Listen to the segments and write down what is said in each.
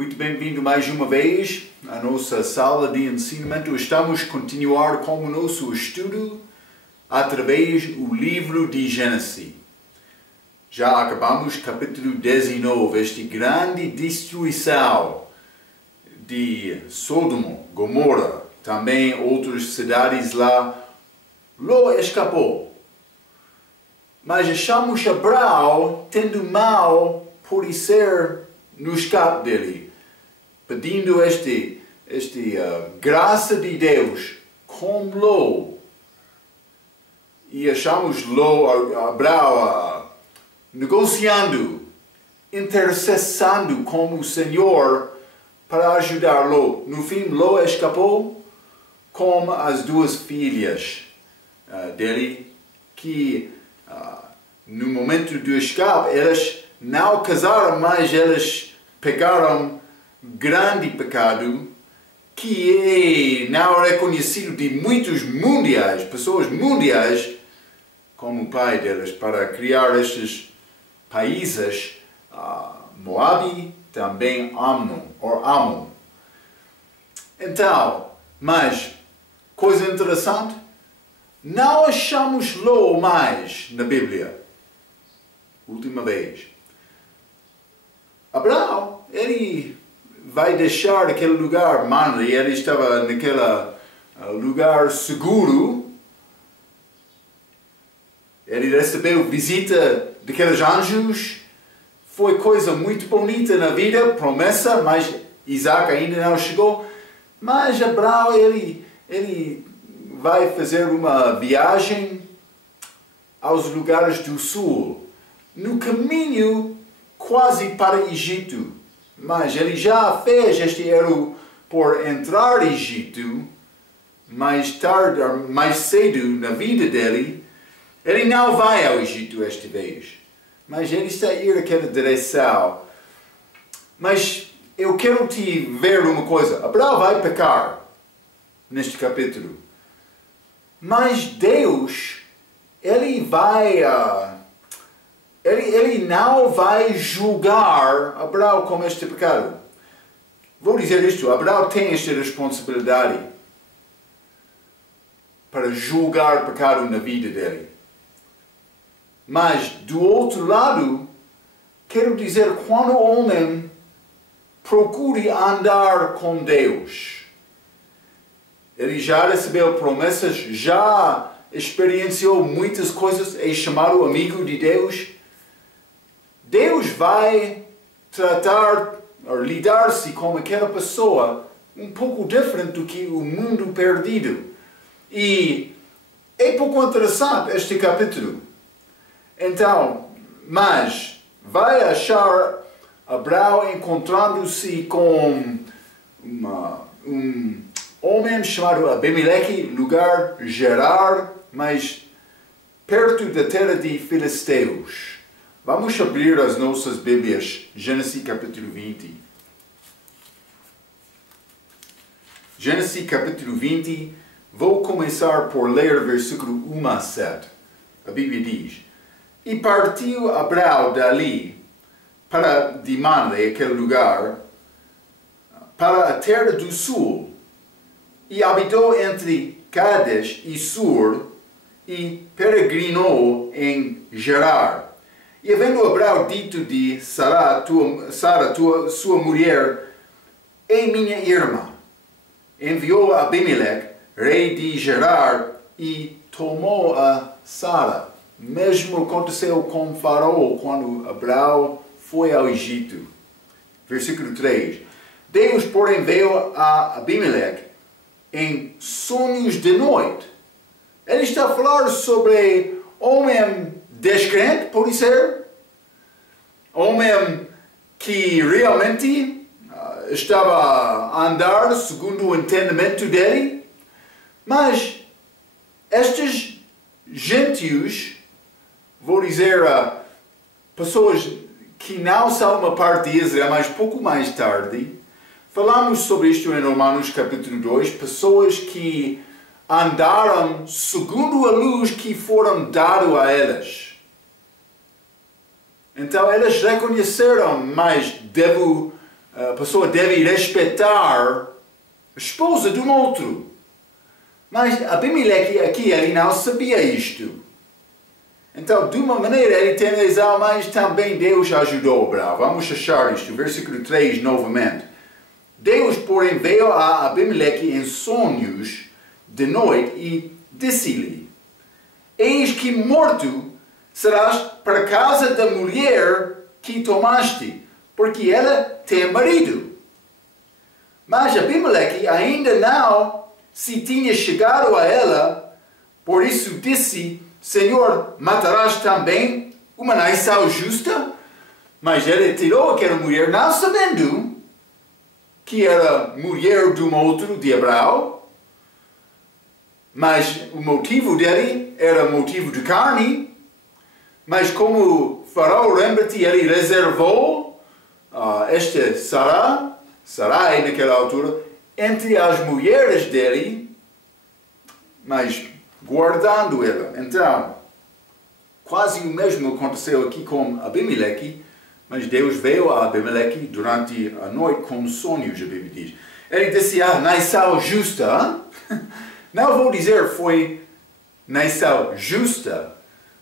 Muito bem-vindo mais uma vez à nossa sala de ensinamento. Estamos a continuar com o nosso estudo através do livro de Gênesis. Já acabamos capítulo 19, esta grande destruição de Sodoma, Gomorra, também outras cidades lá. Ló escapou. Mas achamos Abraão tendo mal por ser no escape dele, pedindo esta graça de Deus com Ló. E achamos Abraão negociando, intercessando com o Senhor para ajudar Ló. No fim, Ló escapou com as duas filhas dele, que no momento do escape elas não casaram, mas elas pecaram grande pecado que é não reconhecido de muitos mundiais, pessoas mundiais, como o pai delas, para criar estes países, Moabe, também Amon. Então, mas, coisa interessante, não achamos Ló mais na Bíblia. Última vez. Abraão, ele vai deixar aquele lugar, Manre, ele estava naquele lugar seguro. Ele recebeu visita daqueles anjos. Foi coisa muito bonita na vida, promessa, mas Isaac ainda não chegou. Mas Abraão, ele vai fazer uma viagem aos lugares do sul. No caminho, quase para Egito. Mas ele já fez este erro por entrar em Egito mais tarde, mais cedo na vida dele. Ele não vai ao Egito esta vez, mas ele está a ir naquela direção. Mas eu quero te ver uma coisa. Abraão vai pecar neste capítulo. Mas Deus, ele não vai julgar Abraão com este pecado. Vou dizer isto, Abraão tem esta responsabilidade para julgar o pecado na vida dele. Mas, do outro lado, quero dizer, quando o homem procure andar com Deus, ele já recebeu promessas, já experienciou muitas coisas, é chamado amigo de Deus. Deus vai tratar, ou lidar-se com aquela pessoa um pouco diferente do que o mundo perdido. E é pouco interessante este capítulo. Então, mas vai achar Abraão encontrando-se com um homem chamado Abimeleque, lugar Gerar, mas perto da terra de Filisteus. Vamos abrir as nossas Bíblias, Gênesis capítulo 20. Gênesis capítulo 20, vou começar por ler versículo 1 a 7. A Bíblia diz: E partiu Abraão dali para de Manre, aquele lugar, para a terra do sul, e habitou entre Cades e Sur, e peregrinou em Gerar. E havendo Abraão dito de Sara, sua mulher, é minha irmã, enviou a Abimeleque, rei de Gerar, e tomou a Sara. Mesmo aconteceu com Faraó quando Abraão foi ao Egito. Versículo 3. Deus, porém, veio a Abimeleque em sonhos de noite. Ele está a falar sobre homem descrente, pode ser? Homem que realmente estava a andar segundo o entendimento dele. Mas estes gentios, vou dizer, pessoas que não são uma parte de Israel, mas pouco mais tarde, falamos sobre isto em Romanos capítulo 2, pessoas que andaram segundo a luz que foram dado a elas. Então elas reconheceram, mas devo a pessoa deve respeitar a esposa de um outro. Mas Abimeleque aqui, ele não sabia isto. Então, de uma maneira, ele tem razão, mas também Deus ajudou Abraão. Vamos achar isto, versículo 3 novamente. Deus, porém, veio a Abimeleque em sonhos de noite e disse-lhe: eis que morto serás para a casa da mulher que tomaste, porque ela tem marido. Mas Abimeleque ainda não se tinha chegado a ela, por isso disse: Senhor, matarás também uma nação justa? Mas ele tirou aquela mulher, não sabendo que era mulher de um outro, de Abraão. Mas o motivo dele era motivo de carne. Mas como Faraó, lembra-te, ele reservou esta Sarai naquela altura, entre as mulheres dele, mas guardando ela. Então, quase o mesmo aconteceu aqui com Abimeleque, mas Deus veio a Abimeleque durante a noite com sonhos, a Bíblia diz. Ele disse: nação justa. Não vou dizer foi nação justa,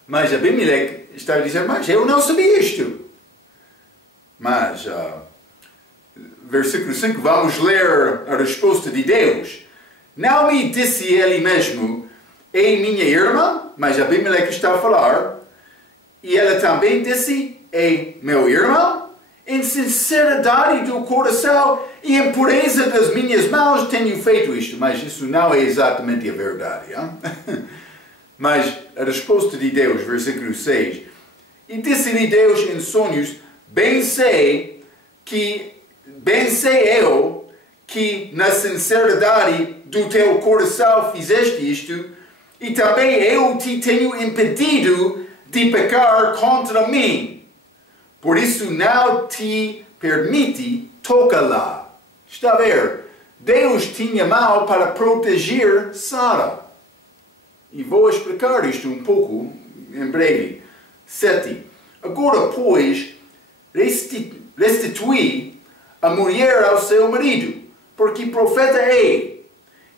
mas Abimeleque estava a dizer: mas eu não sabia isto. Mas, versículo 5, vamos ler a resposta de Deus. Não me disse ele mesmo: é minha irmã, mas Abimeleque está a falar, e ela também disse: é meu irmão, em sinceridade do coração e em pureza das minhas mãos tenho feito isto. Mas isso não é exatamente a verdade. Hein? Mas a resposta de Deus, versículo 6, e disse-lhe Deus em sonhos: bem sei eu que na sinceridade do teu coração fizeste isto, e também eu te tenho impedido de pecar contra mim. Por isso não te permite tocá-la. Está a ver? Deus tinha mão para proteger Sara. E vou explicar isto um pouco em breve. 7. Agora, pois, restitui a mulher ao seu marido, porque profeta é,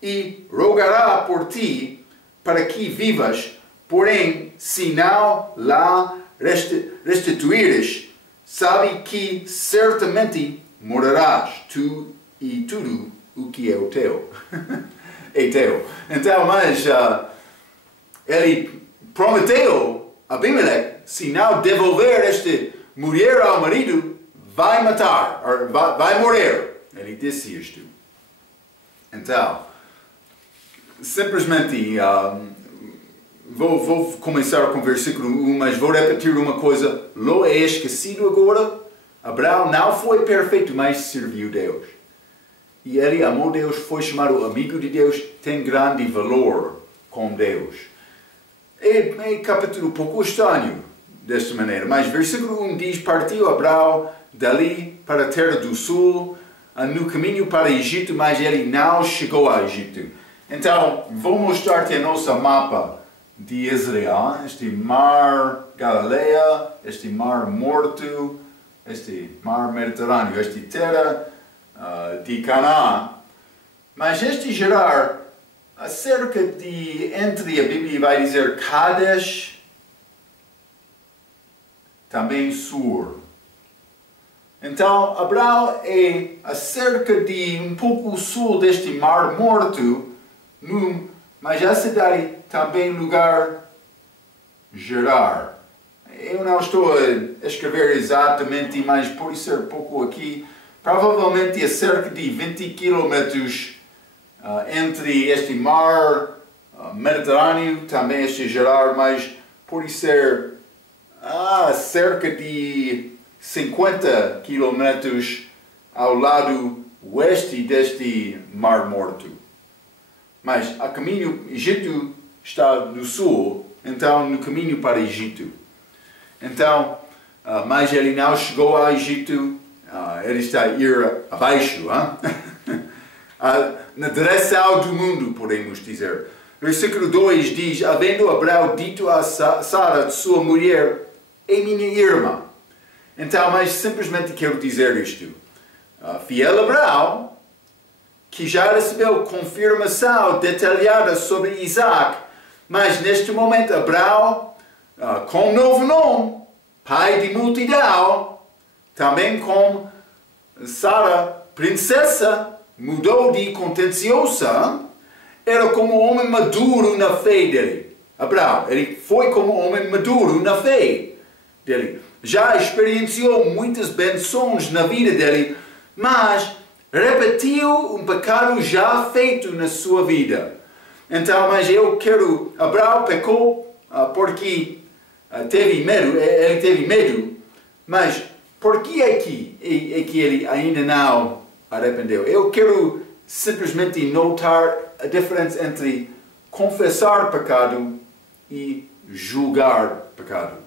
e rogará por ti para que vivas. Porém, se não lá restituíres, sabe que certamente morarás, tu e tudo o que é o teu. É teu. Então, mas ele prometeu a Abimeleque: se não devolver esta mulher ao marido, vai matar, vai morrer. Ele disse isto. Então, simplesmente, vou começar com o versículo 1, mas vou repetir uma coisa. Ló é esquecido agora. Abraão não foi perfeito, mas serviu Deus. E ele amou Deus, foi chamado amigo de Deus, tem grande valor com Deus. É capítulo pouco estranho desta maneira, mas versículo 1 diz: partiu Abraão dali para a terra do sul, no caminho para o Egito, mas ele não chegou a Egito. Então, vou mostrar-te o nosso mapa de Israel. Este mar Galileia, este mar Morto, este mar Mediterrâneo, esta terra de Canaã. Mas este Gerar, acerca de, entre a Bíblia vai dizer Kadesh, também Sur. Então, Abraão é acerca de um pouco sul deste mar Morto, mas a cidade também lugar Gerar. Eu não estou a escrever exatamente, mas por ser pouco aqui, provavelmente a cerca de 20 quilômetros entre este mar Mediterrâneo, também este Gerar, mas por ser cerca de 50 quilômetros ao lado oeste deste Mar Morto. Mas a caminho, Egito está no sul, então no caminho para Egito. Então, mas ele não chegou a Egito, ele está a ir abaixo, na direção do mundo, podemos dizer. Versículo 2 diz: havendo Abraão dito a Sara, sua mulher, é minha irmã. Então, mas simplesmente quero dizer isto. fiel Abraão, que já recebeu confirmação detalhada sobre Isaac, mas neste momento Abraão, com novo nome, pai de multidão, também com Sara, princesa, mudou de contenciosa, era como homem maduro na fé dele. Abraão, ele foi como homem maduro na fé dele. Já experienciou muitas bênçãos na vida dele, mas repetiu um pecado já feito na sua vida. Então, mas Abraão pecou porque teve medo, ele teve medo, mas por que é que ele ainda não arrependeu? Eu quero simplesmente notar a diferença entre confessar pecado e julgar pecado.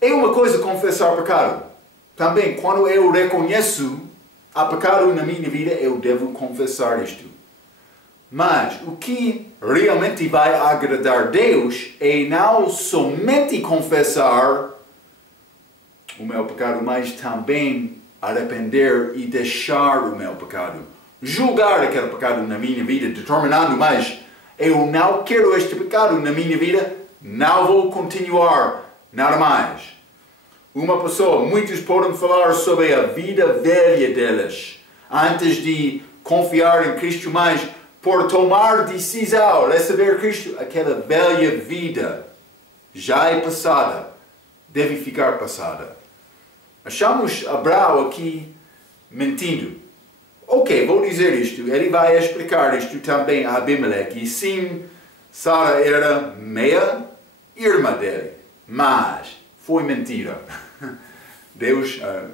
É uma coisa confessar pecado. Também, quando eu reconheço há pecado na minha vida, eu devo confessar isto. Mas o que realmente vai agradar a Deus é não somente confessar o meu pecado, mas também arrepender e deixar o meu pecado. Julgar aquele pecado na minha vida, determinando, mas eu não quero este pecado na minha vida, não vou continuar nada mais. Uma pessoa, muitos podem falar sobre a vida velha deles, antes de confiar em Cristo, mas por tomar decisão, receber Cristo, aquela velha vida já é passada, deve ficar passada. Achamos Abraão aqui mentindo. Ok, vou dizer isto, ele vai explicar isto também a Abimeleque. E sim, Sara era meia irmã dele, mas foi mentira.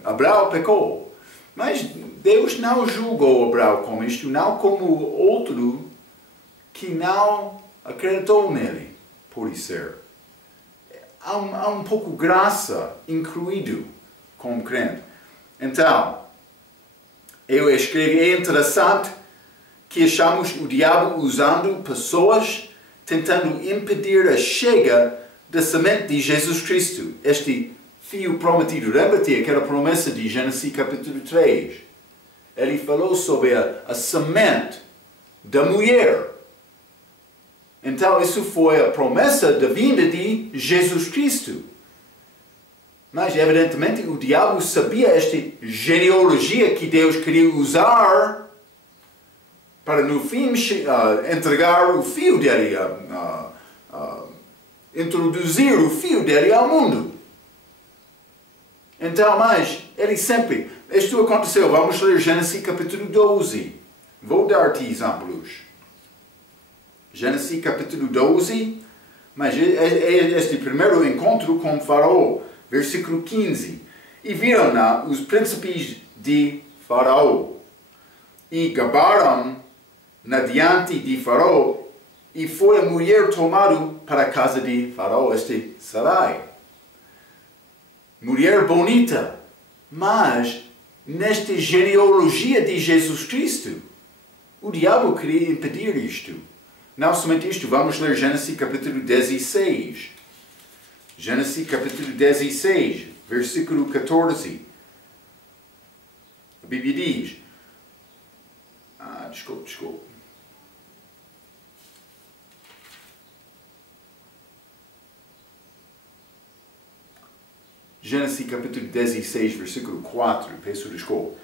Abraão pecou, mas Deus não julgou Abraão como isto, não como outro que não acreditou nele, por ser. Há um pouco graça incluído como crente. Então, eu escrevi, é interessante que achamos o diabo usando pessoas tentando impedir a chega da semente de Jesus Cristo, este fio prometido. Lembra-te aquela promessa de Gênesis capítulo 3. Ele falou sobre a semente da mulher. Então, isso foi a promessa da vinda de Jesus Cristo. Mas, evidentemente, o diabo sabia esta genealogia que Deus queria usar para, no fim, entregar o fio dele, introduzir o fio dele ao mundo. Então, mas, ele sempre... Isto aconteceu. Vamos ler Gênesis capítulo 12. Vou dar-te exemplos. Gênesis capítulo 12, mas é este primeiro encontro com Faraó. Versículo 15. E viram os príncipes de Faraó, e gabaram-na diante de Faraó, e foi a mulher tomada para a casa de Faraó, este Sarai. Mulher bonita, mas nesta genealogia de Jesus Cristo, o diabo queria impedir isto. Não somente isto, vamos ler Gênesis capítulo 16. Gênesis capítulo 16, versículo 14. A Bíblia diz... Desculpe. Gênesis capítulo 16, versículo 4. Peço desculpa.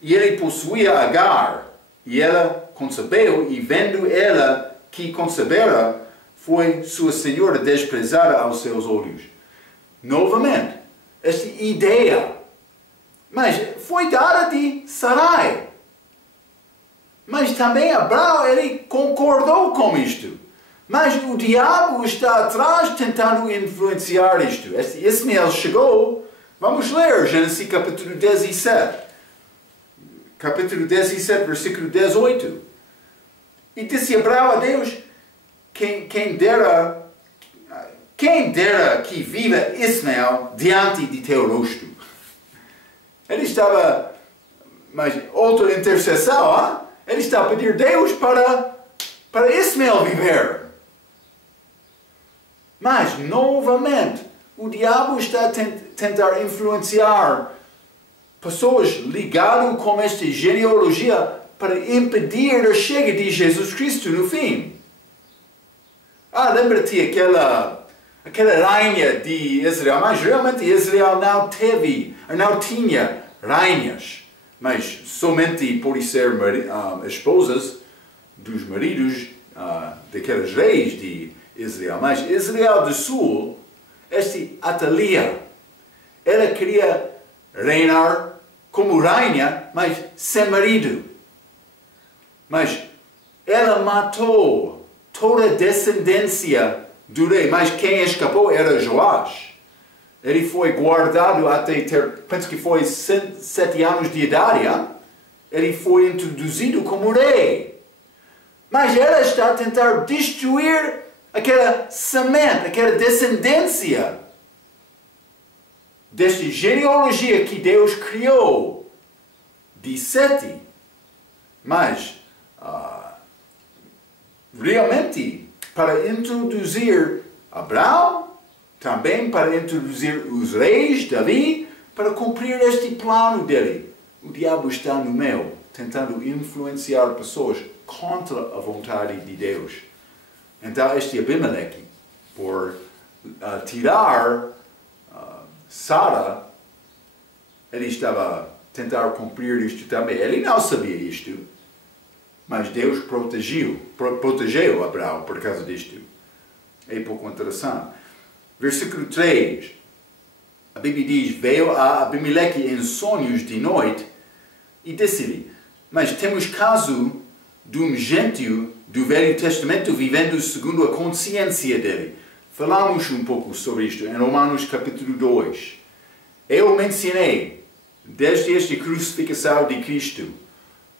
E ele possuía Agar, e ela concebeu, e vendo ela que concebera, foi sua senhora desprezada aos seus olhos. Novamente, esta ideia, mas foi dada de Sarai. Mas também Abraão, ele concordou com isto. Mas o diabo está atrás tentando influenciar isto. Ismael chegou, vamos ler Gênesis capítulo 17. Capítulo 17, versículo 18. E disse Abraão a Deus, quem dera que viva Ismael diante de teu rosto. Ele estava, mas outra intercessão, ele está a pedir a Deus para Ismael viver. Mas, novamente, o diabo está a tentar influenciar pessoas ligadas com esta genealogia para impedir a chegada de Jesus Cristo no fim. Lembra-te aquela rainha de Israel, mas realmente Israel não tinha rainhas, mas somente por ser esposas dos maridos daqueles reis de Israel. Mas Israel do Sul, esta Atalia, ela queria reinar como rainha, mas sem marido. Mas ela matou toda a descendência do rei, mas quem escapou era Joás. Ele foi guardado até penso que foi 7 anos de idade. Ele foi introduzido como rei. Mas ela está a tentar destruir aquela semente, aquela descendência desta genealogia que Deus criou de Sete. Mas, realmente, para introduzir Abraão, também para introduzir os reis, Davi, para cumprir este plano dele. O diabo está no meio, tentando influenciar pessoas contra a vontade de Deus. Então, este Abimeleque, por tirar Sara, ele estava a tentar cumprir isto também. Ele não sabia isto, mas Deus protegeu Abraão por causa disto. É pouco interessante. Versículo 3. A Bíblia diz: veio a Abimeleque em sonhos de noite e disse-lhe: mas temos caso de um gentio do Velho Testamento vivendo segundo a consciência dele. Falamos um pouco sobre isto em Romanos capítulo 2. Eu mencionei, desde esta crucificação de Cristo,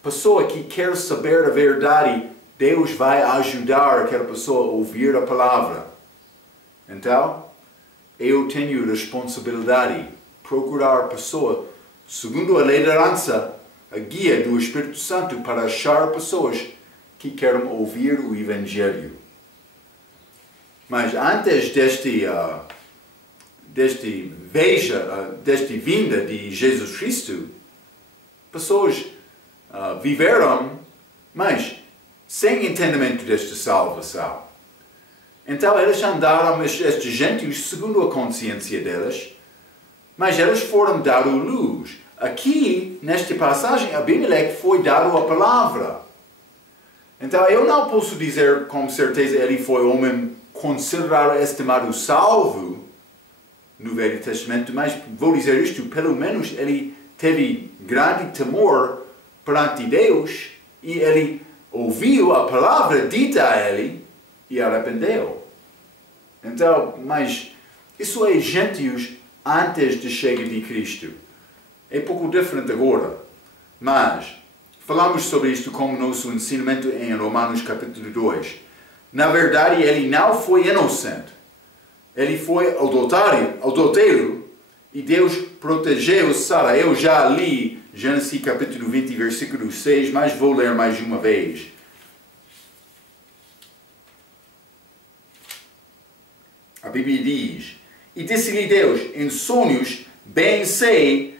pessoa que quer saber a verdade, Deus vai ajudar aquela pessoa a ouvir a palavra. Então, eu tenho responsabilidade de procurar a pessoa, segundo a liderança, a guia do Espírito Santo, para achar pessoas que querem ouvir o Evangelho. Mas antes deste vinda de Jesus Cristo, pessoas viveram, mas sem entendimento desta salvação. Então eles andaram, estes gentios, segundo a consciência deles, mas eles foram dar a luz. Aqui, nesta passagem, Abimeleque foi dado a palavra. Então eu não posso dizer com certeza ele foi homem considerado, estimado, salvo no Velho Testamento, mas vou dizer isto: pelo menos ele teve grande temor perante Deus e ele ouviu a palavra dita a ele e arrependeu. Então, mas isso é gentios antes da chegada de Cristo. É pouco diferente agora, mas falamos sobre isto como nosso ensinamento em Romanos capítulo 2. Na verdade, ele não foi inocente. Ele foi adultério e Deus protegeu Sara. Eu já li Gênesis capítulo 20, versículo 6, mas vou ler mais uma vez. A Bíblia diz: e disse-lhe Deus, em sonhos, bem sei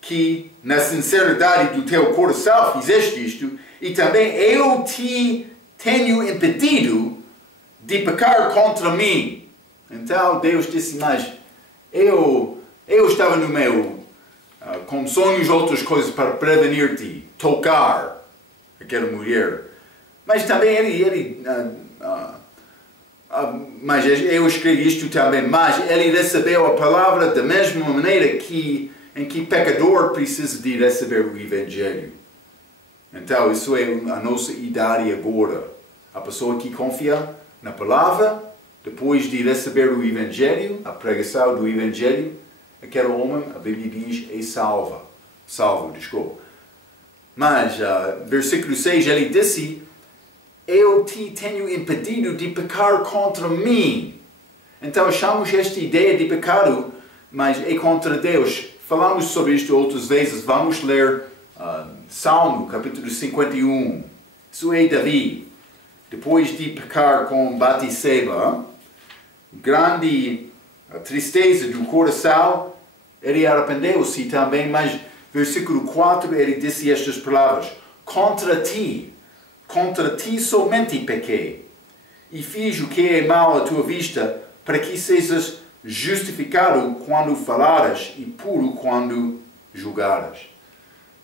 que na sinceridade do teu coração fizeste isto, e também eu te tenho impedido de pecar contra mim. Então Deus disse: mas eu estava no meio, com sonhos e outras coisas para prevenir-te, tocar aquela mulher. Mas também mas eu escrevi isto também, mas ele recebeu a palavra da mesma maneira em que pecador precisa de receber o Evangelho. Então isso é a nossa idade agora. A pessoa que confia na palavra, depois de receber o Evangelho, a pregação do Evangelho, aquele homem, a Bíblia diz, é salvo. Mas, versículo 6, ele disse: eu te tenho impedido de pecar contra mim. Então achamos esta ideia de pecado, mas é contra Deus. Falamos sobre isto outras vezes. Vamos ler Salmo, capítulo 51. Isso é Davi. Depois de pecar com Batseba, grande tristeza do coração, ele arrependeu-se também, mas versículo 4, ele disse estas palavras: contra ti somente pequei, e fiz o que é mal à tua vista, para que sejas justificado quando falares e puro quando julgares.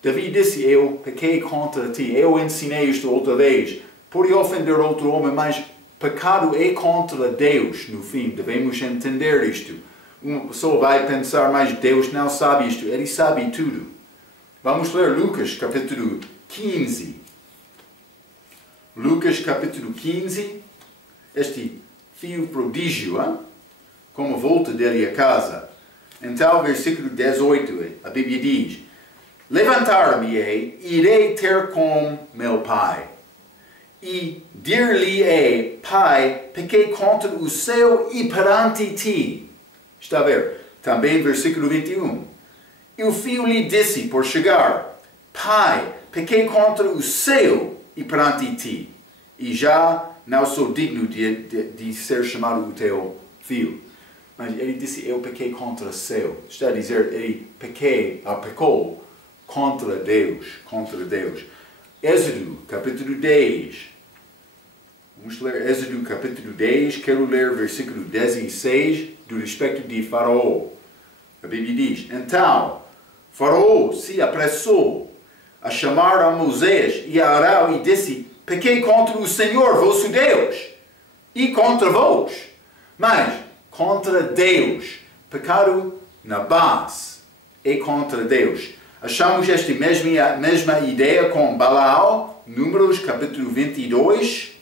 Davi disse: eu pequei contra ti, eu ensinei isto outra vez, por ofender outro homem, mas pecado é contra Deus, no fim. Devemos entender isto. Uma pessoa vai pensar, mas Deus não sabe isto. Ele sabe tudo. Vamos ler Lucas capítulo 15. Lucas capítulo 15. Este filho prodígio, hein? Como volta dele a casa. Então, versículo 18, a Bíblia diz: levantar-me-ei, irei ter com meu pai. E dir-lhe-ei: Pai, pequei contra o céu e perante ti. Está a ver? Também versículo 21. E o filho lhe disse por chegar: Pai, pequei contra o céu e perante ti, e já não sou digno de ser chamado o teu filho. Mas ele disse: eu pequei contra o céu. Está a dizer, ele pecou contra Deus, Êxodo, capítulo 10. Vamos ler Êxodo, capítulo 10. Quero ler versículo 16, do respeito de Faraó. A Bíblia diz: então, Faraó se apressou a chamar a Moisés e a Arão e disse: pequei contra o Senhor, vosso Deus, e contra vós. Mas, contra Deus, pecado na base é contra Deus. Achamos esta mesma ideia com Balaão, Números capítulo 22.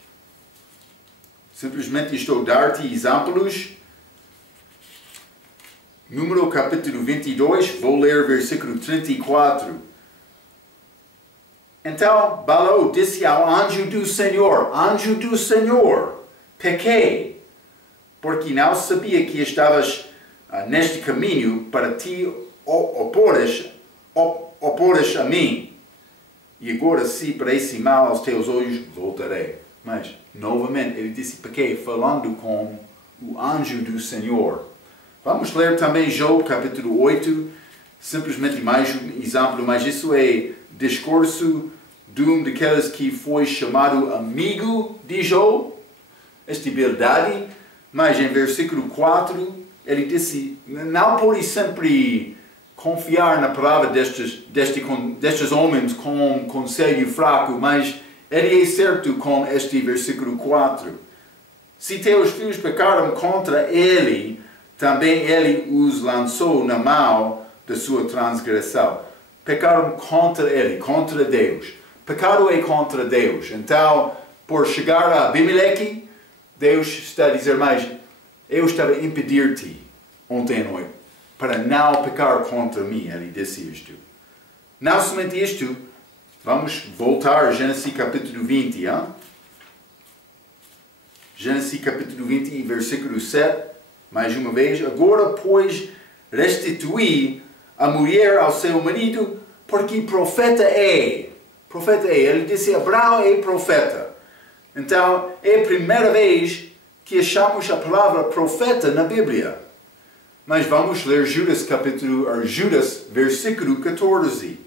Simplesmente estou a dar-te exemplos. Número capítulo 22, vou ler versículo 34. Então Balaão disse ao anjo do Senhor, pequei, porque não sabia que estavas neste caminho para te opores a mim. E agora, se parece mal aos teus olhos, voltarei. Mas, novamente, ele disse pequei, falando com o anjo do Senhor. Vamos ler também Job, capítulo 8. Simplesmente mais um exemplo, mas isso é discurso de um daqueles que foi chamado amigo de Job. Esta é verdade. Mas em versículo 4, ele disse: não pode sempre confiar na palavra destes homens com um conselho fraco, mas ele é certo com este versículo 4. Se teus filhos pecaram contra ele, também ele os lançou na mão da sua transgressão. Pecaram contra ele, contra Deus. Pecado é contra Deus. Então, por chegar a Abimeleque, Deus está a dizer: mas eu estava a impedir-te ontem à noite para não pecar contra mim. Ele disse isto. Não somente isto, vamos voltar a Gênesis capítulo 20. Hein? Gênesis capítulo 20, versículo 7. Mais uma vez: agora, pois, restituí a mulher ao seu marido, porque profeta é. Profeta é. Ele disse: Abraão é profeta. Então, é a primeira vez que achamos a palavra profeta na Bíblia. Mas vamos ler Judas, versículo 14.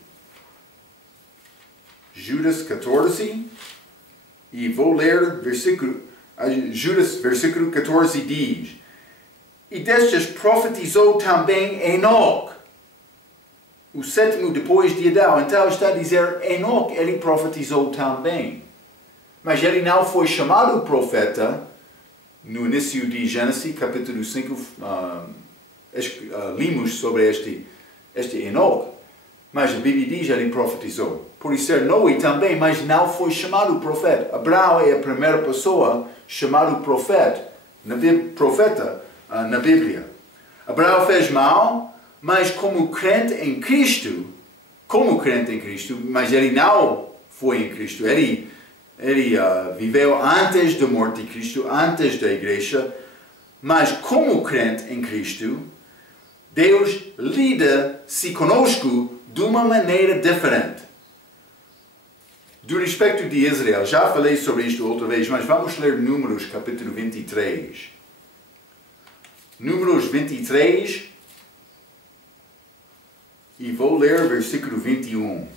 Judas 14. E vou ler Judas, versículo 14 diz: e destes profetizou também Enoque, o sétimo depois de Adão. Então está a dizer, Enoque, ele profetizou também. Mas ele não foi chamado profeta no início de Gênesis, capítulo 5. Limos sobre este Enoque. Mas a Bíblia diz que ele profetizou. Por isso Noé também, mas não foi chamado profeta. Abraão é a primeira pessoa chamada profeta na Bíblia. Abraão fez mal, mas como crente em Cristo, mas ele não foi em Cristo. Ele viveu antes da morte de Cristo, antes da igreja, mas como crente em Cristo, Deus lida-se conosco de uma maneira diferente. Do respeito de Israel, já falei sobre isto outra vez, mas vamos ler Números capítulo 23. Números 23, e E vou ler versículo 21.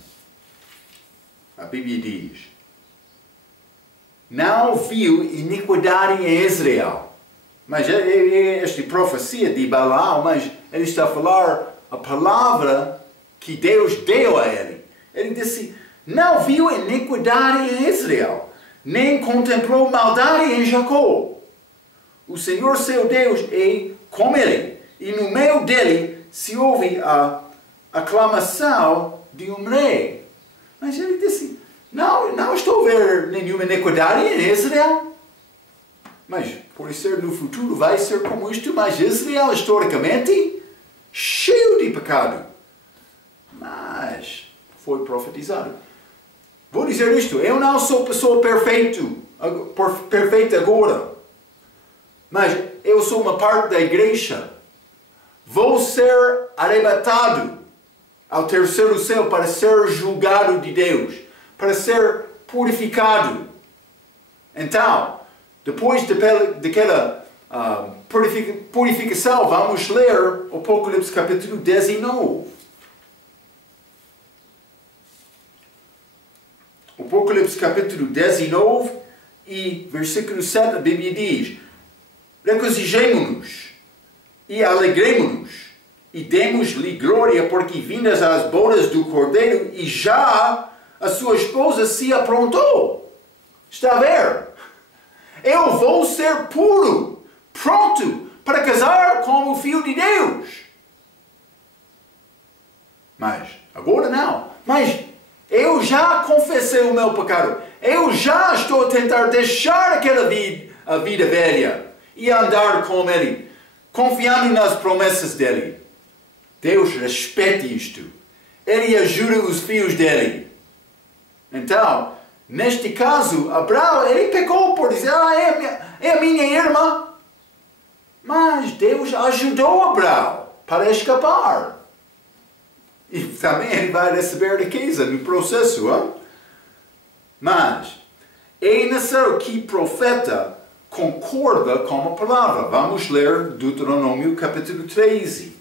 A Bíblia diz: não viu iniquidade em Israel. Mas esta profecia de Balaão, mas ele está a falar a palavra que Deus deu a ele. Ele disse: não viu iniquidade em Israel, nem contemplou maldade em Jacó. O Senhor seu Deus é com ele, e no meio dele se ouve a aclamação de um rei. Mas ele disse: não estou a ver nenhuma iniquidade em Israel. Mas, por ser no futuro, vai ser como isto. Mas Israel, historicamente, cheio de pecado. Mas foi profetizado. Vou dizer isto: eu não sou pessoa perfeita agora. Mas eu sou uma parte da igreja. Vou ser arrebatado ao terceiro céu para ser julgado de Deus, para ser purificado. Então, depois daquela purificação, vamos ler Apocalipse capítulo 19. Apocalipse capítulo 19 e versículo 7, a Bíblia diz: regozijemo-nos e alegremo-nos e demos-lhe glória, porque vindas às bodas do Cordeiro e já a sua esposa se aprontou. Está a ver? Eu vou ser puro, pronto para casar com o Filho de Deus. Mas, agora não. Mas eu já confessei o meu pecado. Eu já estou a tentar deixar aquela vida velha e andar com Ele, confiando nas promessas dEle. Deus respeite isto. Ele ajuda os filhos dEle. Então, neste caso, Abraão, ele pecou por dizer: é a minha irmã. Mas Deus ajudou Abraão para escapar. E também ele vai receber riqueza no processo. Hein? Mas é necessário que o profeta concorda com a palavra. Vamos ler Deuteronômio capítulo 13.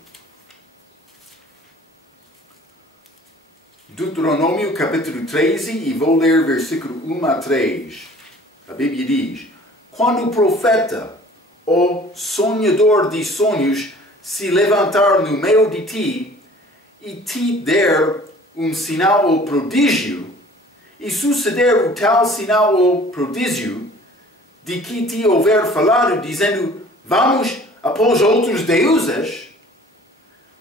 Deuteronômio capítulo 13 e vou ler versículo 1 a 3. A Bíblia diz: quando o profeta, ou sonhador de sonhos, se levantar no meio de ti e te der um sinal ou prodígio, e suceder o tal sinal ou prodígio, de que te houver falado, dizendo: vamos após outros deuses,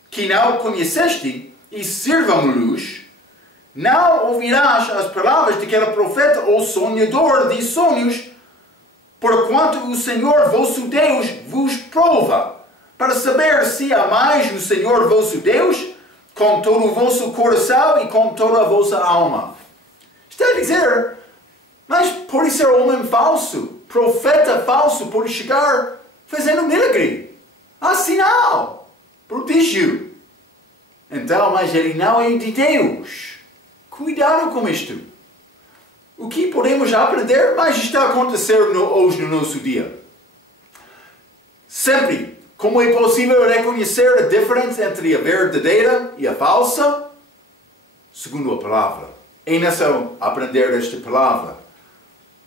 que não conheceste, e sirvamo-los, não ouvirás as palavras daquele profeta ou sonhador de sonhos, porquanto o Senhor vosso Deus vos prova, para saber se amais o Senhor vosso Deus com todo o vosso coração e com toda a vossa alma. Está a dizer: mas pode ser homem falso, profeta falso, pode chegar fazendo milagre, sinal, prodígio. Então, mas ele não é de Deus. Cuidado com isto. O que podemos aprender, mas está acontecendo hoje no nosso dia. Sempre, como é possível reconhecer a diferença entre a verdadeira e a falsa? Segundo a palavra. É necessário aprender esta palavra.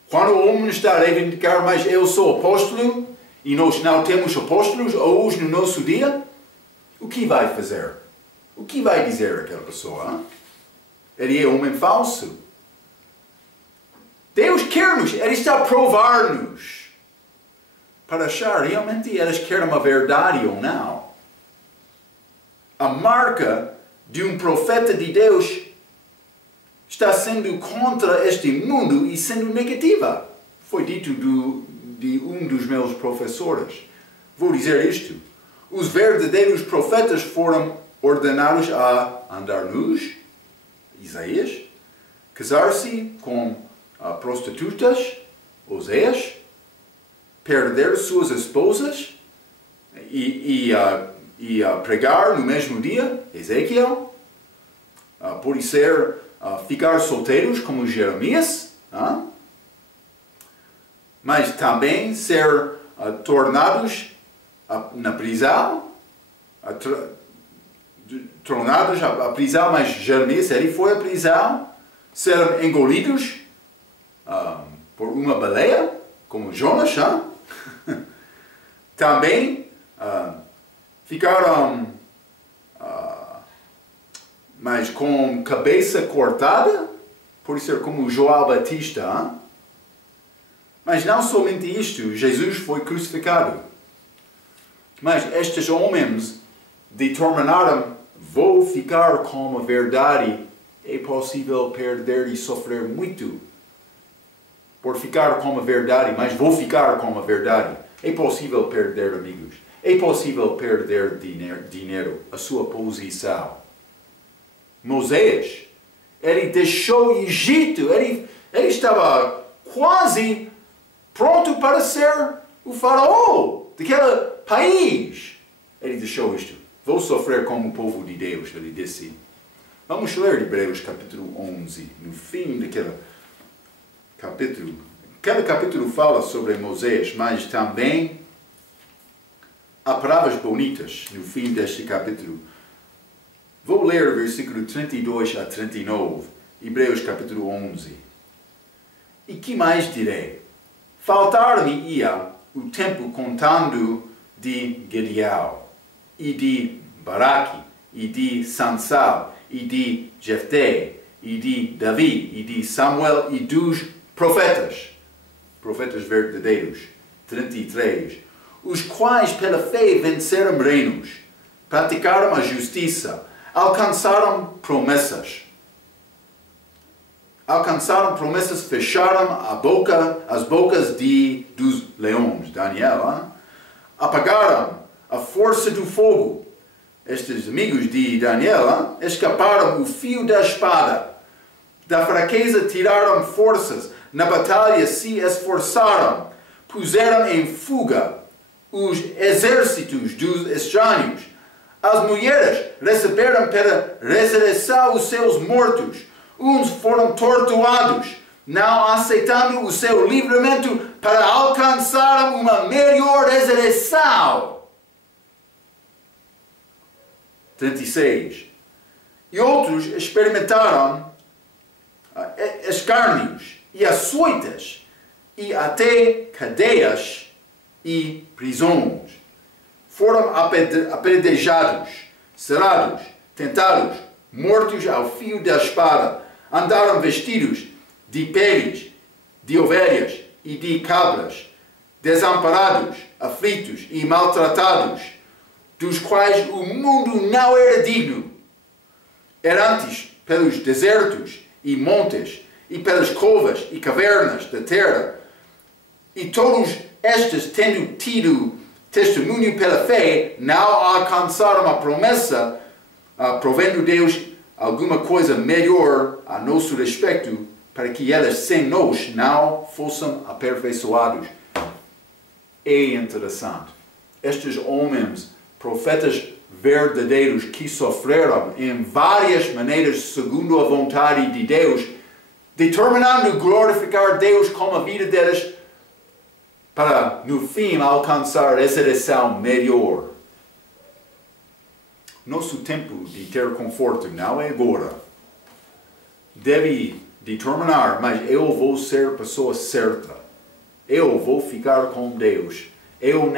Quando o homem está a reivindicar: mas eu sou apóstolo, e nós não temos apóstolos hoje no nosso dia, o que vai fazer? O que vai dizer aquela pessoa? Hein? Ele é homem falso. Deus quer-nos, Ele está a provar-nos para achar realmente eles querem uma verdade ou não. A marca de um profeta de Deus está sendo contra este mundo e sendo negativa. Foi dito de um dos meus professores. Vou dizer isto: os verdadeiros profetas foram ordenados a andar nus, Isaías, casar-se com prostitutas, Oséias, perder suas esposas e pregar no mesmo dia, Ezequiel, pode ser ficar solteiros como Jeremias, mas também ser tornados na prisão, tornados à prisão, mas Jeremias, ele foi à prisão, serão engolidos por uma baleia, como Jonas, também ficaram mas com cabeça cortada, por ser como João Batista. Mas não somente isto, Jesus foi crucificado. Mas estes homens determinaram, vou ficar com a verdade, é possível perder e sofrer muito por ficar com a verdade, mas vou ficar com a verdade. É possível perder amigos, é possível perder dinheiro, a sua posição. Moisés, ele deixou o Egito, ele estava quase pronto para ser o faraó daquele país. Ele deixou isto. Vou sofrer como o povo de Deus, ele disse. Vamos ler Hebreus capítulo 11, no fim daquele capítulo. Aquele capítulo fala sobre Moisés, mas também há palavras bonitas no fim deste capítulo. Vou ler o versículo 32 a 39, Hebreus capítulo 11. E que mais direi? Faltar-me-ia o tempo contando de Gedeão, e de Baraque, e de Sansal, e de Jefté, e de Davi, e de Samuel, e dos profetas verdadeiros, 33, os quais pela fé venceram reinos, praticaram a justiça, alcançaram promessas, fecharam as bocas dos leões, Daniel, apagaram a força do fogo. Estes amigos de Daniel escaparam o fio da espada, da fraqueza tiraram forças, na batalha se esforçaram, puseram em fuga os exércitos dos estranhos. As mulheres receberam pela ressurreição os seus mortos. Uns foram torturados, não aceitando o seu livramento para alcançar uma melhor ressurreição. 36. E outros experimentaram escárnios e açoites e até cadeias e prisões. Foram apedrejados, serados, tentados, mortos ao fio da espada. Andaram vestidos de peles, de ovelhas e de cabras, desamparados, aflitos e maltratados, dos quais o mundo não era digno, errantes pelos desertos e montes, e pelas covas e cavernas da terra. E todos estes, tendo tido testemunho pela fé, não alcançaram a promessa, provendo Deus alguma coisa melhor a nosso respeito, para que elas sem nós não fossem aperfeiçoados. É interessante. Estes homens, profetas verdadeiros que sofreram em várias maneiras segundo a vontade de Deus, determinando glorificar Deus com a vida deles, para, no fim, alcançar essa direção melhor. Nosso tempo de ter conforto não é agora. Deve determinar, mas eu vou ser a pessoa certa. Eu vou ficar com Deus. Eu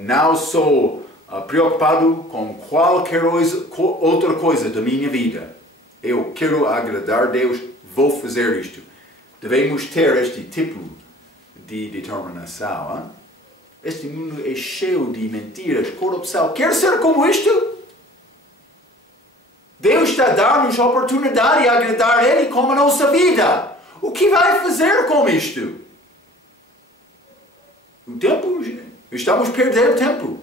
não sou preocupado com qualquer outra coisa da minha vida. Eu quero agradar a Deus, vou fazer isto. Devemos ter este tipo de determinação. Este mundo é cheio de mentiras, corrupção. Quer ser como isto? Deus está a dar-nos a oportunidade de agradar a Ele com a nossa vida. O que vai fazer com isto? O tempo, estamos a perder tempo.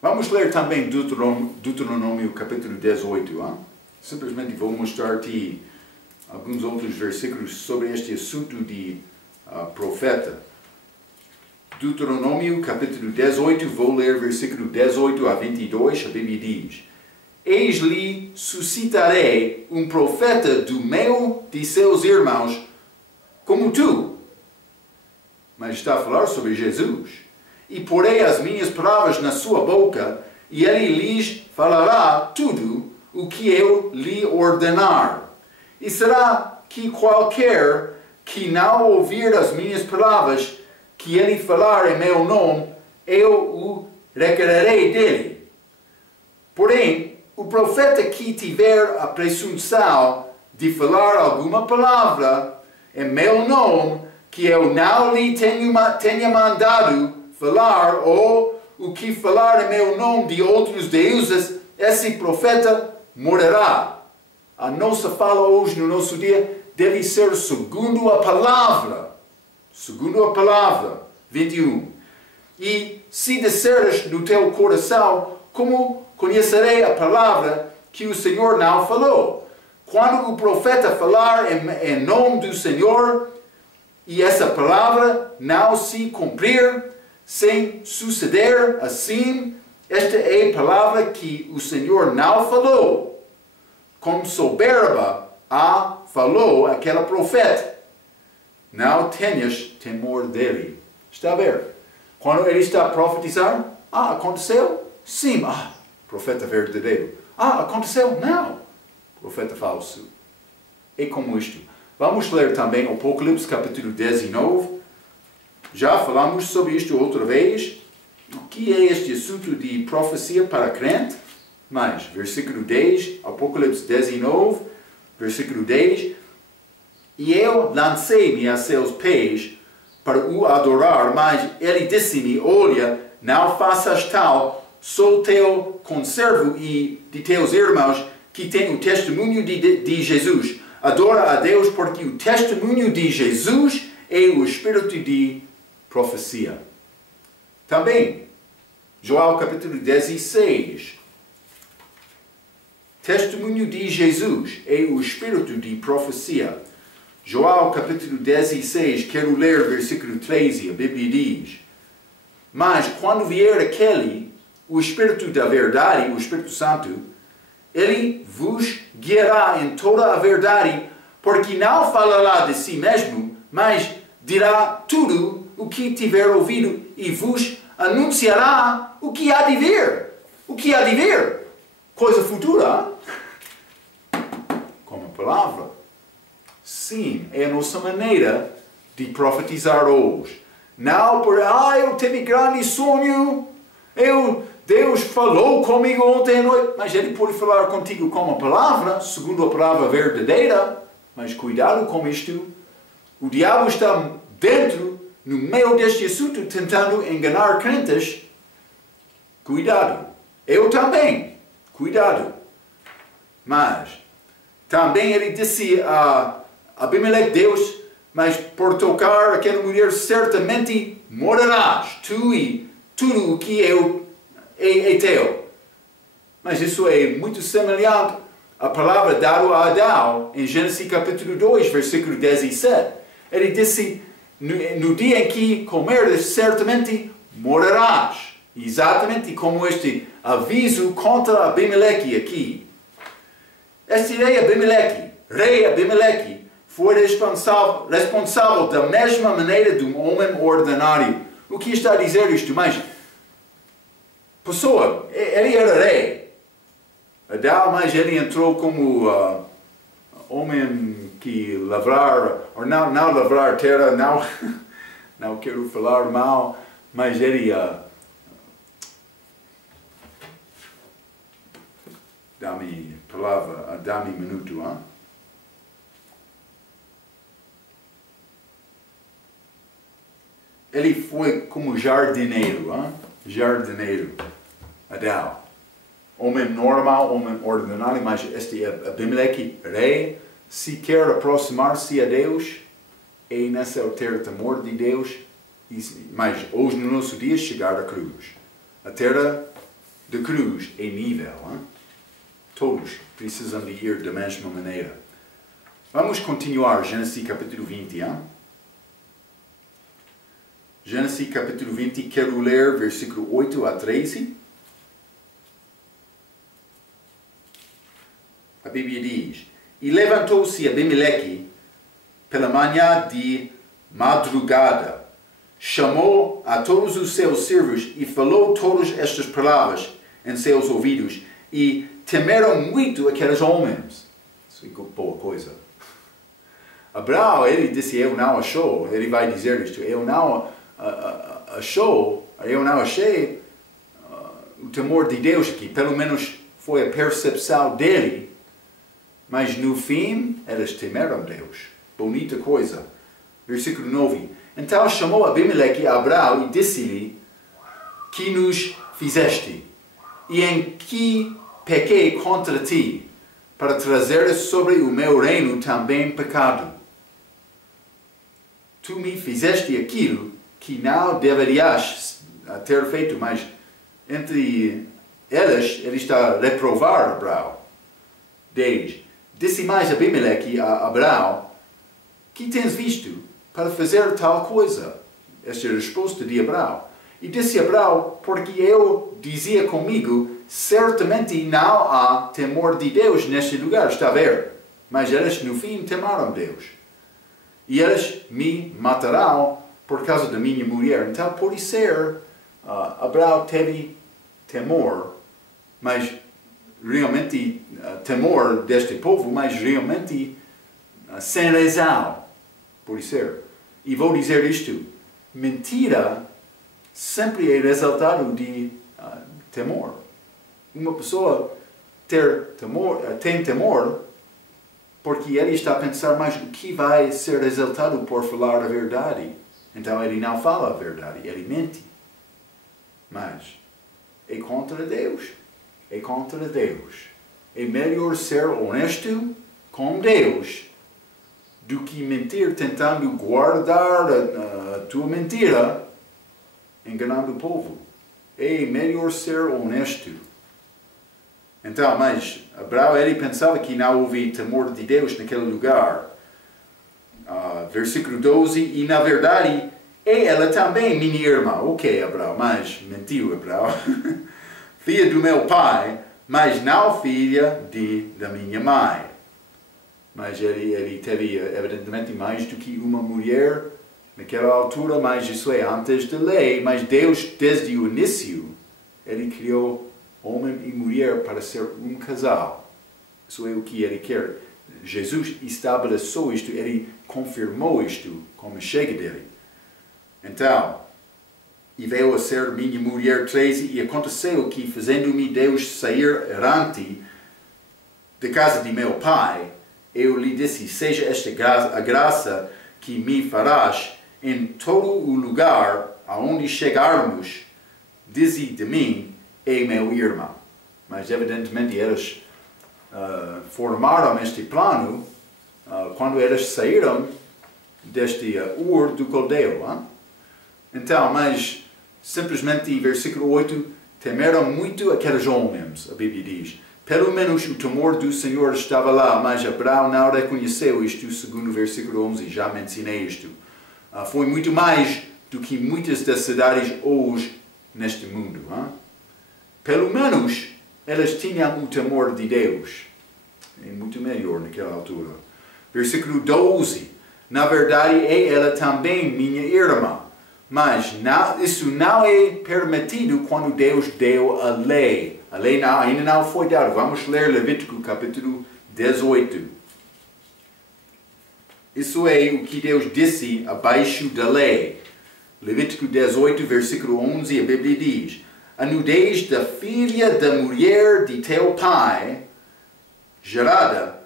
Vamos ler também Deuteronômio capítulo 18. Simplesmente vou mostrar-te alguns outros versículos sobre este assunto de profeta. Deuteronômio capítulo 18, vou ler versículo 18 a 22, a Bíblia diz: Eis-lhe suscitarei um profeta do meio de seus irmãos, como tu. Mas está a falar sobre Jesus. e porei as minhas palavras na sua boca, e ele lhes falará tudo o que eu lhe ordenar. E será que qualquer que não ouvir as minhas palavras, que ele falar em meu nome, eu o requererei dele. Porém, o profeta que tiver a presunção de falar alguma palavra em meu nome, que eu não lhe tenha mandado falar, ou o que falar em meu nome de outros deuses, esse profeta morrerá. A nossa fala hoje, no nosso dia, deve ser segundo a palavra. Segundo a palavra. 21. E se disseres no teu coração, como conhecerei a palavra que o Senhor não falou? Quando o profeta falar em nome do Senhor, e essa palavra não se cumprir, sem suceder assim, esta é a palavra que o Senhor não falou. Com soberba a falou aquele profeta. Não tenhas temor dele. Está a ver? Quando ele está a profetizar, aconteceu? Sim, profeta verdadeiro. Aconteceu? Não, profeta falso. É como isto. Vamos ler também Apocalipse capítulo 19. Já falamos sobre isto outra vez. O que é este assunto de profecia para crente? Mas, versículo 10, Apocalipse 19, versículo 10. E eu lancei-me a seus pés para o adorar, mas ele disse-me, olha, não faças tal, sou teu conservo e de teus irmãos que têm o testemunho de Jesus. Adora a Deus porque o testemunho de Jesus é o espírito de profecia. Também, João capítulo 16. Testemunho de Jesus é o espírito de profecia. João capítulo 16, quero ler versículo 13, a Bíblia diz: mas quando vier aquele, o Espírito da verdade, o Espírito Santo, ele vos guiará em toda a verdade, porque não falará de si mesmo, mas dirá tudo o que tiver ouvido e vos anunciará o que há de vir. O que há de vir? Coisa futura. Como a palavra. Sim, é a nossa maneira de profetizar hoje. Não por, eu tive grande sonho, Deus falou comigo ontem à noite, mas Ele pode falar contigo com a palavra, segundo a palavra verdadeira, mas cuidado com isto. O diabo está dentro, no meio deste assunto, tentando enganar crentes. Cuidado. Eu também. Cuidado. Mas, também ele disse a Abimeleque, Deus, mas por tocar aquela mulher certamente morrerás, tu e tudo o que é teu. Mas isso é muito semelhante à palavra dada a Adão em Gênesis capítulo 2, versículo 17. Ele disse, no dia em que comeres, certamente morrerás. Exatamente como este aviso contra Abimeleque aqui. Este rei Abimeleque, foi responsável da mesma maneira de um homem ordinário. O que está a dizer isto? Mas, pessoa, ele era rei. Adão, mas ele entrou como homem que lavrar, ou não lavrar terra, não quero falar mal, mas ele... dá-me palavra, dá-me minuto, hein? Ele foi como jardineiro, hein? Jardineiro, Adão. Homem normal, homem ordinário, mas este Abimeleque, rei, se quer aproximar-se a Deus, é necessário ter temor de Deus, mas hoje no nosso dia chegar à cruz. A terra de cruz é nível, hein? Todos precisam de ir da mesma maneira. Vamos continuar, Gênesis capítulo 20, hein? Gênesis capítulo 20, quero ler versículo 8 a 13. A Bíblia diz: e levantou-se Abimeleque pela manhã de madrugada, chamou a todos os seus servos e falou todas estas palavras em seus ouvidos, e temeram muito aqueles homens. Isso é boa coisa. Abraão, ele disse, eu não achou, ele vai dizer isto, eu não achei o temor de Deus aqui, pelo menos foi a percepção dele, mas no fim, eles temeram Deus. Bonita coisa. Versículo 9. Então chamou Abimeleque a Abraão e disse-lhe, que nos fizeste? E em que pequei contra ti, para trazer sobre o meu reino também pecado? Tu me fizeste aquilo que não deverias ter feito, mas entre eles ele está a reprovar Abraão. 10. Disse mais Abimeleque a Abraão, que tens visto para fazer tal coisa? Esta é a resposta de Abraão. E disse Abraão, porque eu dizia comigo, certamente não há temor de Deus neste lugar, está a ver? Mas eles no fim temeram Deus. E eles me matarão por causa da minha mulher. Então pode ser, Abraão teve temor, mas realmente temor deste povo, mas realmente sem razão, pode ser. E vou dizer isto, mentira sempre é resultado de temor. Uma pessoa tem temor porque ele está a pensar, mas o que vai ser resultado por falar a verdade? Então ele não fala a verdade, ele mente. Mas é contra Deus. É contra Deus. É melhor ser honesto com Deus do que mentir tentando guardar a tua mentira, enganando o povo. É melhor ser honesto. Então, mas Abraão, ele pensava que não houve temor de Deus naquele lugar. Versículo 12, e na verdade, é ela também minha irmã. Ok, Abraão, mas mentiu Abraão. Filha do meu pai, mas não filha da minha mãe. Mas ele teve, evidentemente, mais do que uma mulher naquela altura, mas isso é antes da lei. Mas Deus, desde o início, ele criou homem e mulher para ser um casal. Isso é o que ele quer. Jesus estabeleceu isto, ele confirmou isto como chega dele. Então, e veio a ser minha mulher 13, e aconteceu que, fazendo-me Deus sair errante da casa de meu pai, eu lhe disse, seja esta a graça que me farás em todo o lugar aonde chegarmos, dize de mim, é meu irmão. Mas evidentemente eles formaram este plano quando eles saíram deste Ur do Caldeu. Então, mas simplesmente, versículo 8, temeram muito aqueles homens, a Bíblia diz. Pelo menos o temor do Senhor estava lá, mas Abraão não reconheceu isto, segundo o versículo 11, já mencionei isto. Foi muito mais do que muitas das cidades hoje neste mundo. Pelo menos eles tinham o temor de Deus. É muito melhor naquela altura. Versículo 12. Na verdade, é ela também minha irmã. Mas isso não é permitido quando Deus deu a lei. A lei ainda não foi dada. Vamos ler Levítico capítulo 18. Isso é o que Deus disse abaixo da lei. Levítico 18, versículo 11, a Bíblia diz: a nudez da filha da mulher de teu pai, gerada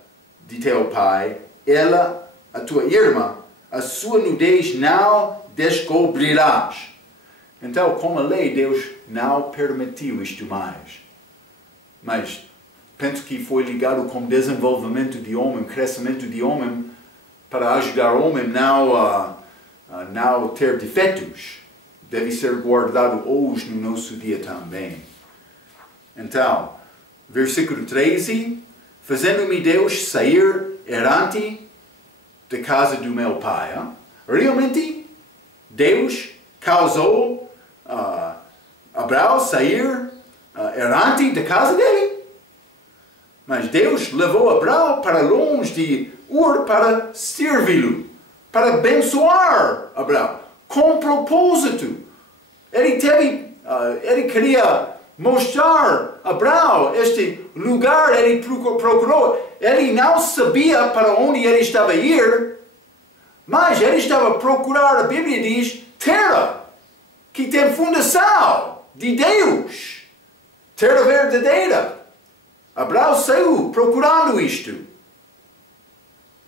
de teu pai, ela, a tua irmã, a sua nudez não descobrirás. Então, com a lei, Deus não permitiu isto mais. Mas penso que foi ligado com o desenvolvimento de homem, crescimento de homem, para ajudar o homem a não ter defeitos. Deve ser guardado hoje no nosso dia também. Então, versículo 13, fazendo-me Deus sair errante da casa do meu pai. Realmente, Deus causou Abraão sair errante da casa dele. Mas Deus levou Abraão para longe de Ur para servi-lo, para abençoar Abraão. com propósito. Ele queria mostrar a Abraão este lugar, ele procurou. Ele não sabia para onde ele estava a ir, mas ele estava a procurar, a Bíblia diz, terra que tem fundação de Deus, terra verdadeira. Abraão saiu procurando isto.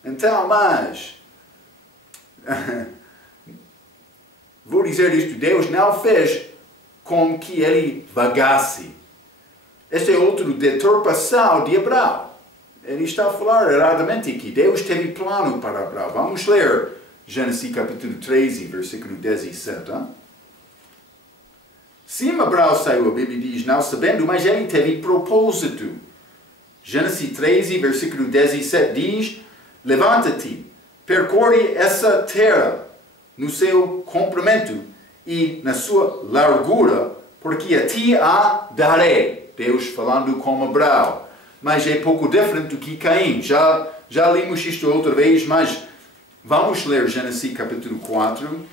Então, mas vou dizer isto, Deus não fez com que ele vagasse. Este é outro deturpação de Abraão. Ele está a falar erradamente aqui. Deus teve plano para Abraão. Vamos ler Gênesis capítulo 13, versículo 17. Hein? Sim, Abraão saiu, a Bíblia diz, não sabendo, mas ele teve propósito. Gênesis 13, versículo 17 diz, levanta-te, percorre essa terra no seu comprimento e na sua largura, porque a ti a darei. Deus falando com Abraão. Mas é pouco diferente do que Caim. Já lemos isto outra vez, mas vamos ler Gênesis capítulo 4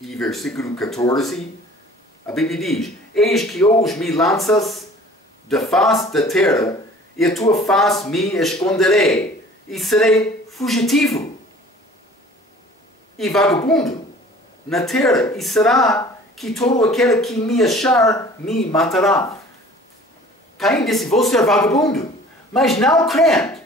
e versículo 14. A Bíblia diz, eis que hoje me lanças da face da terra, e a tua face me esconderei, e serei fugitivo e vagabundo na terra, e será que todo aquele que me achar me matará. Caim disse, vou ser vagabundo, mas não crente.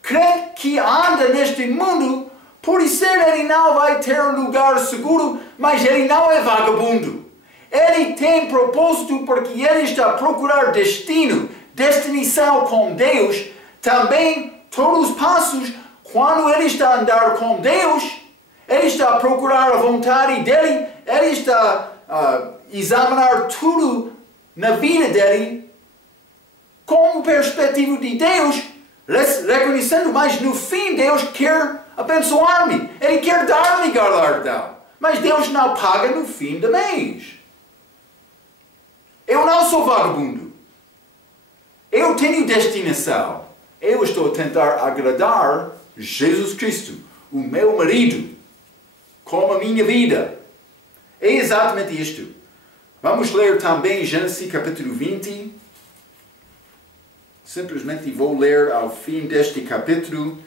Crente que anda neste mundo, por isso ele não vai ter um lugar seguro, mas ele não é vagabundo. Ele tem propósito porque ele está a procurar destino, destinação com Deus. Também todos os passos, quando ele está a andar com Deus, ele está a procurar a vontade dele, ele está a examinar tudo na vida dele com o perspectivo de Deus, reconhecendo, mas no fim Deus quer abençoar-me, ele quer dar-me galardão, mas Deus não paga no fim do mês. Eu não sou vagabundo. Eu tenho destinação. Eu estou a tentar agradar Jesus Cristo, o meu marido, com a minha vida. É exatamente isto. Vamos ler também Gênesis capítulo 20. Simplesmente vou ler ao fim deste capítulo.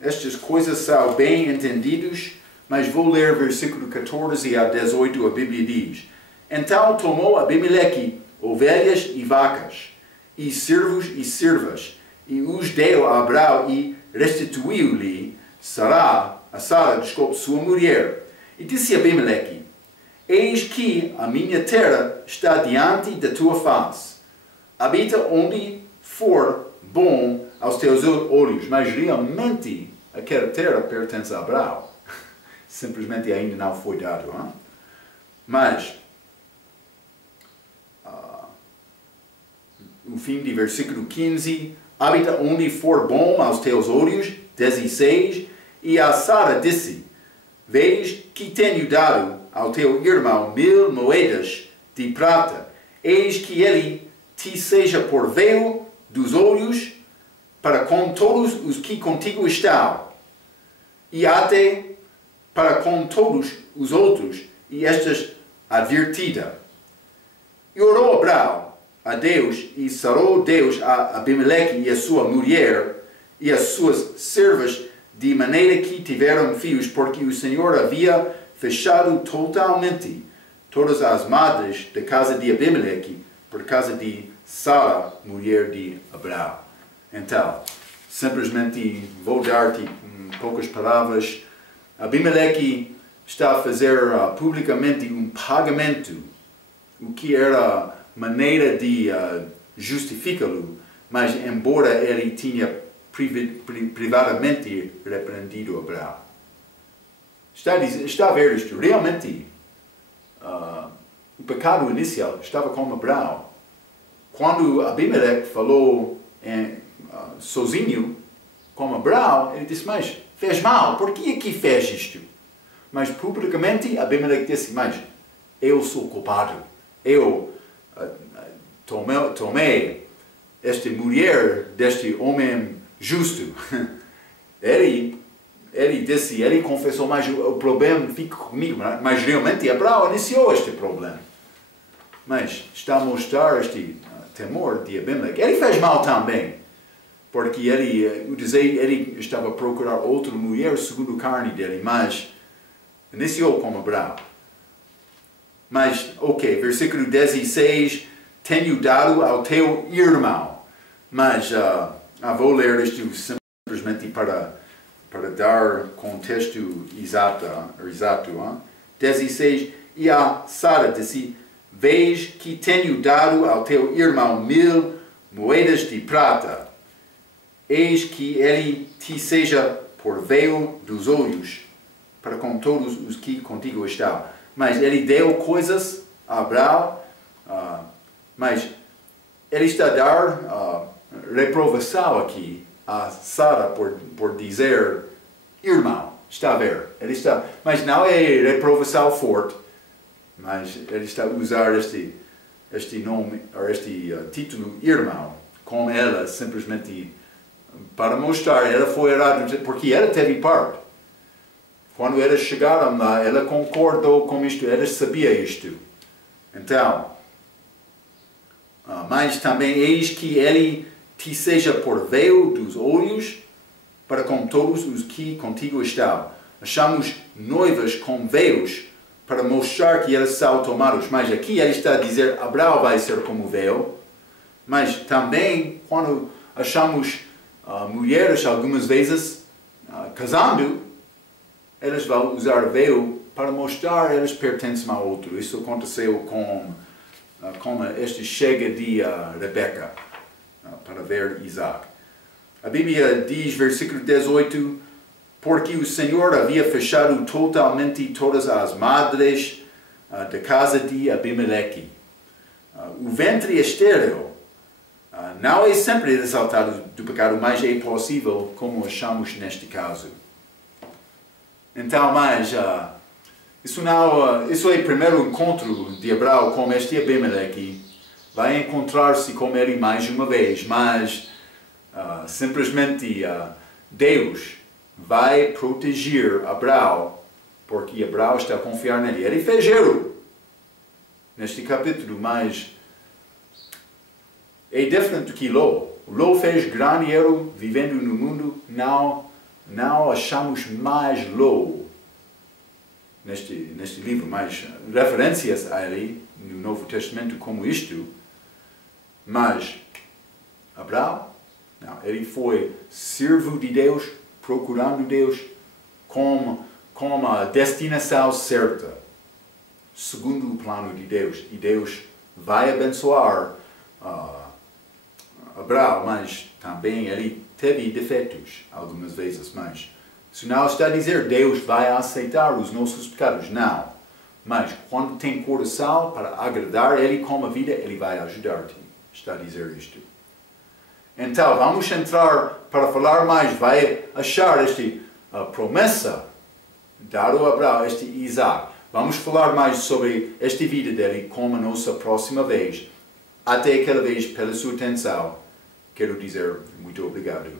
Estas coisas são bem entendidas, mas vou ler versículo 14 a 18, a Bíblia diz. Então tomou Abimeleque ovelhas e vacas, e servos e servas, e os deu a Abraão e restituiu-lhe a Sara, sua mulher. E disse a Abimeleque, eis que a minha terra está diante da tua face. Habita onde for bom aos teus olhos. Mas realmente aquela terra pertence a Abraão. Simplesmente ainda não foi dado. Hein? Mas o fim de versículo 15, habita onde for bom aos teus olhos. 16, e a Sara disse, veis que tenho dado ao teu irmão 1000 moedas de prata, eis que ele te seja por véu dos olhos para com todos os que contigo estão, e até para com todos os outros, e estas advertida. E orou Abraão a Deus, e sarou Deus a Abimeleque e a sua mulher, e as suas servas, de maneira que tiveram filhos, porque o Senhor havia fechado totalmente todas as madres da casa de Abimeleque, por causa de Sara, mulher de Abraão. Então, simplesmente vou dar-te poucas palavras. Abimeleque está a fazer publicamente um pagamento, o que era maneira de justificá-lo, mas embora ele tinha privadamente repreendido Abraão. Está a ver isto? Realmente, o pecado inicial estava com Abraão. Quando Abimeleque falou sozinho com Abraão, ele disse, mas fez mal, por que é que fez isto? Mas publicamente Abimeleque disse, mas eu sou culpado. Eu tomei esta mulher deste homem justo. Ele ele disse, ele confessou, mas o problema fica comigo, mas realmente Abraão iniciou este problema. Mas está a mostrar este temor de Abimeleque. Ele fez mal também, porque ele estava a procurar outra mulher segundo a carne dele, mas iniciou como Abraão. Mas, ok, versículo 16, tenho dado ao teu irmão. Mas vou ler isto simplesmente para dar contexto exato. 16, e a Sara disse, veis que tenho dado ao teu irmão 1000 moedas de prata. Eis que ele te seja por véu dos olhos, para com todos os que contigo estão. Mas ele deu coisas a Abraão, mas ele está a dar reprovação aqui a Sara por dizer irmão. Está a ver? Ele está, mas não é reprovação forte, mas ele está a usar este nome, ou este título irmão, com ela, simplesmente para mostrar, ela foi errada, porque ela teve parte. Quando eles chegaram lá, ela concordou com isto, ela sabia isto. Então, mas também eis que ele te seja por véu dos olhos, para com todos os que contigo estão. Achamos noivas com véus, para mostrar que eles são tomados. Mas aqui ele está a dizer, Abraão vai ser como véu. Mas também, quando achamos mulheres, algumas vezes, casando, eles vão usar véu para mostrar que eles pertencem a outro. Isso aconteceu com este chega de Rebeca, para ver Isaac. A Bíblia diz, versículo 18, porque o Senhor havia fechado totalmente todas as madres da casa de Abimeleque. O ventre estéril não é sempre resultado do pecado, mas é possível, como achamos neste caso. Então, mas isso é o primeiro encontro de Abraão com este Abimeleque. Vai encontrar-se com ele mais uma vez, mas simplesmente Deus vai proteger Abraão, porque Abraão está a confiar nele. Ele fez erro neste capítulo, mas é diferente do que Ló. Ló fez grande erro vivendo no mundo. Não achamos mais Ló neste livro, mais referências a ele no Novo Testamento como isto. Mas Abraão, não, ele foi servo de Deus, procurando Deus com a destinação certa, segundo o plano de Deus. E Deus vai abençoar Abraão, mas também ele teve defeitos algumas vezes. Mas isso não está a dizer Deus vai aceitar os nossos pecados, não. Mas quando tem coração para agradar Ele com a vida, Ele vai ajudar-te. Está a dizer isto. Então, vamos entrar para falar mais. Vai achar esta promessa dada a Abraão, este Isaac. Vamos falar mais sobre esta vida dele como a nossa próxima vez. Até aquela vez, pela sua atenção, quero dizer muito obrigado.